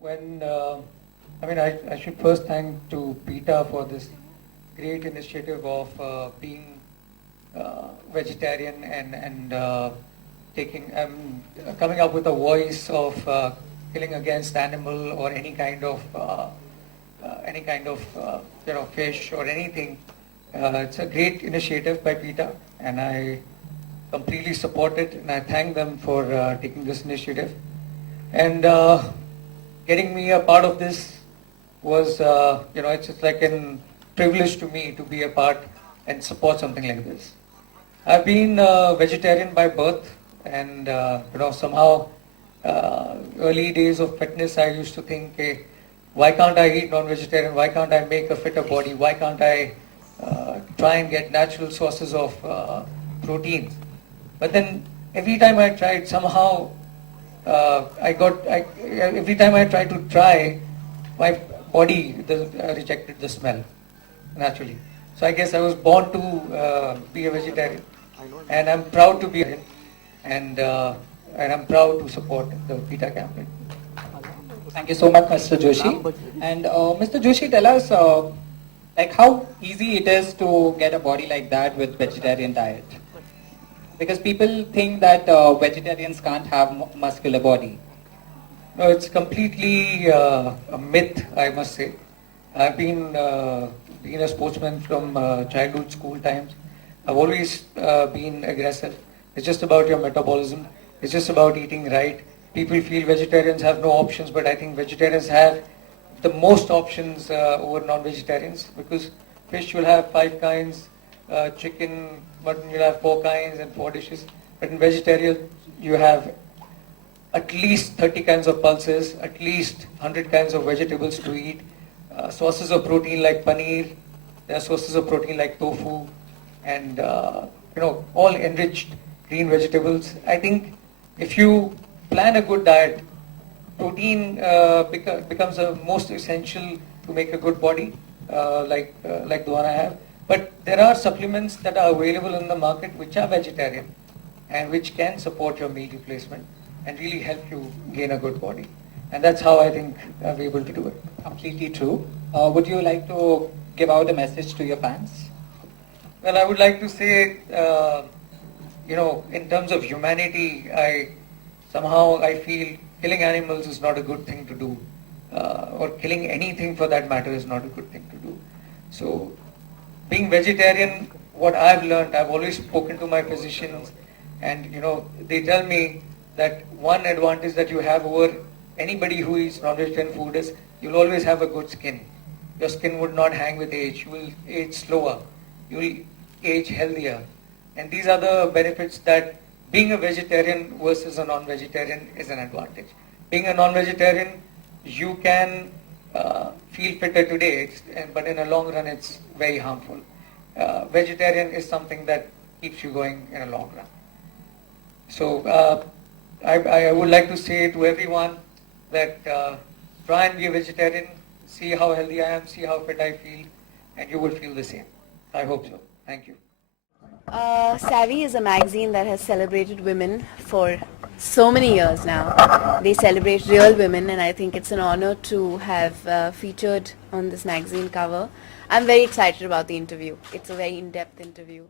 when I should first thank to PETA for this great initiative of being vegetarian and taking coming up with a voice of killing against animal or any kind of fish or anything. It's a great initiative by PETA, and I completely support it, and I thank them for taking this initiative. And getting me a part of this was, it's just like a privilege to me to be a part and support something like this. I've been vegetarian by birth, and somehow early days of fitness, I used to think, hey, why can't I eat non-vegetarian? Why can't I make a fitter body? Why can't I try and get natural sources of proteins? But then every time I tried, somehow every time I tried to try, my body rejected the smell naturally. So I guess I was born to be a vegetarian, and I'm proud to be a vegetarian, and I'm proud to support the PETA campaign. Thank you so much, Mr. Joshi. And Mr. Joshi, tell us how easy it is to get a body like that with vegetarian diet. Because people think that vegetarians can't have muscular body. No, it's completely a myth, I must say. I've been a sportsman from childhood, school times. I've always been aggressive. It's just about your metabolism. It's just about eating right. People feel vegetarians have no options, but I think vegetarians have the most options over non-vegetarians, because fish will have 5 kinds, chicken, mutton you'll have 4 kinds and 4 dishes. But in vegetarian, you have at least 30 kinds of pulses, at least 100 kinds of vegetables to eat, sources of protein like paneer, there are sources of protein like tofu, and all enriched green vegetables. I think if you plan a good diet, protein becomes the most essential to make a good body, like the one I have. But there are supplements that are available in the market which are vegetarian and which can support your meal replacement and really help you gain a good body. And that's how I think I'm able to do it. Completely true. Would you like to give out a message to your fans? Well, I would like to say, in terms of humanity, I feel killing animals is not a good thing to do, or killing anything for that matter is not a good thing to do. So, being vegetarian, what I've learned, I've always spoken to my physicians, and they tell me that one advantage that you have over anybody who eats non-vegetarian food is you'll always have a good skin. Your skin would not hang with age. You will age slower. You will age healthier. And these are the benefits that being a vegetarian versus a non-vegetarian is an advantage. Being a non-vegetarian, you can feel fitter today, but in a long run it's very harmful. Vegetarian is something that keeps you going in a long run. So I would like to say to everyone that try and be a vegetarian, see how healthy I am, see how fit I feel, and you will feel the same. I hope so. Thank you. Savvy is a magazine that has celebrated women for so many years now. They celebrate real women, and I think it's an honor to have featured on this magazine cover. I'm very excited about the interview. It's a very in-depth interview.